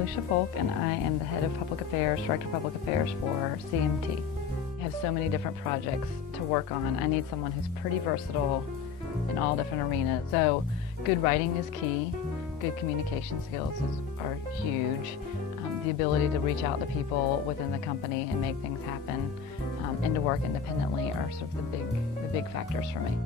Lucia Folk, and I am the head of public affairs, director of public affairs for CMT. I have so many different projects to work on. I need someone who's pretty versatile in all different arenas. So good writing is key. Good communication skills are huge. The ability to reach out to people within the company and make things happen and to work independently are sort of the big factors for me.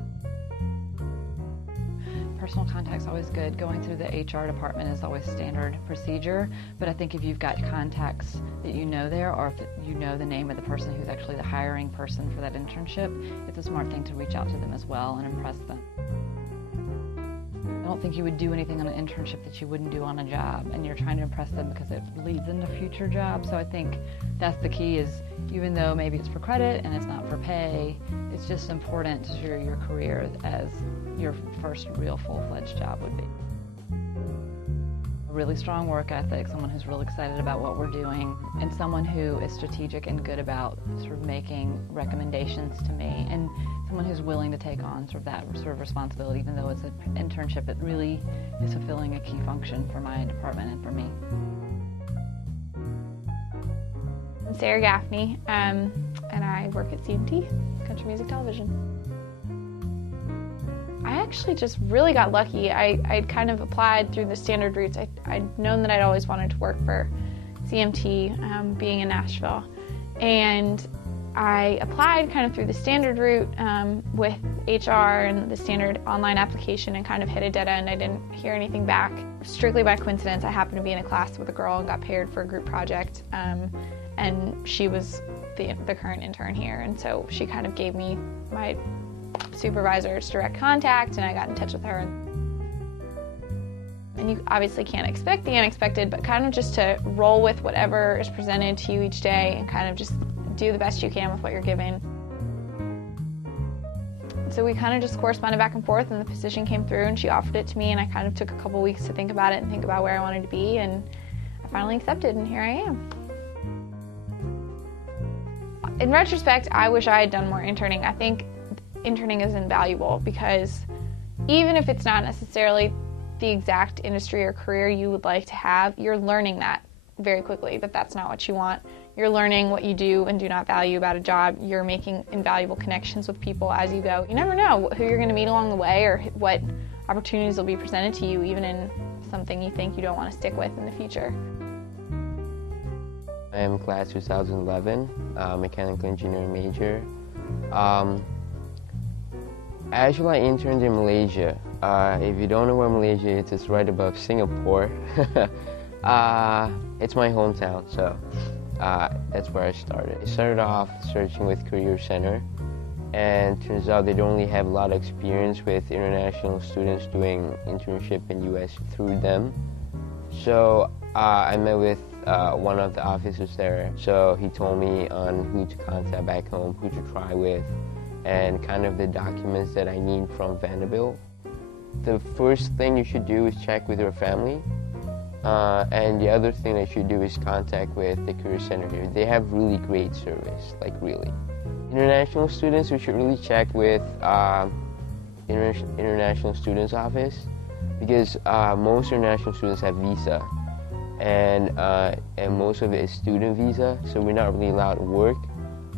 Personal contact's always good. Going through the HR department is always standard procedure, but I think if you've got contacts that you know there, or if you know the name of the person who's actually the hiring person for that internship, it's a smart thing to reach out to them as well and impress them. I don't think you would do anything on an internship that you wouldn't do on a job, and you're trying to impress them because it leads into future jobs. So I think that's the key, is even though maybe it's for credit and it's not for pay, it's just important to share your career as your first real full-fledged job would be. A really strong work ethic, someone who's really excited about what we're doing, and someone who is strategic and good about sort of making recommendations to me, and someone who's willing to take on sort of responsibility, even though it's an internship. It really is fulfilling a key function for my department and for me. I'm Sarah Gaffney, and I work at CMT, Country Music Television. I actually just really got lucky. I'd kind of applied through the standard routes. I'd known that I'd always wanted to work for CMT, being in Nashville, and I applied kind of through the standard route with HR and the standard online application, and kind of hit a dead end. I didn't hear anything back. Strictly by coincidence, I happened to be in a class with a girl and got paired for a group project, and she was the current intern here, and so she kind of gave me my supervisor's direct contact, and I got in touch with her. And you obviously can't expect the unexpected, but kind of just to roll with whatever is presented to you each day and kind of just do the best you can with what you're given. So we kind of just corresponded back and forth, and the position came through and she offered it to me, and I kind of took a couple weeks to think about it and think about where I wanted to be, and I finally accepted, and here I am. In retrospect, I wish I had done more interning. I think interning is invaluable because even if it's not necessarily the exact industry or career you would like to have, you're learning that very quickly, that that's not what you want. You're learning what you do and do not value about a job. You're making invaluable connections with people as you go. You never know who you're going to meet along the way or what opportunities will be presented to you, even in something you think you don't want to stick with in the future. I am class 2011, mechanical engineering major. Actually, I interned in Malaysia. If you don't know where Malaysia is, it's right above Singapore. It's my hometown, so that's where I started. I started off searching with Career Center, and turns out they don't really have a lot of experience with international students doing internship in US through them. So I met with one of the officers there. So he told me on who to contact back home, who to try with, and kind of the documents that I need from Vanderbilt. The first thing you should do is check with your family. And the other thing that you should do is contact with the Career Center here. They have really great service, like really. International students, we should really check with International Students Office, because most international students have visa, and most of it is student visa, so we're not really allowed to work.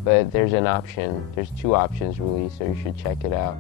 But there's an option, there's two options really, so you should check it out.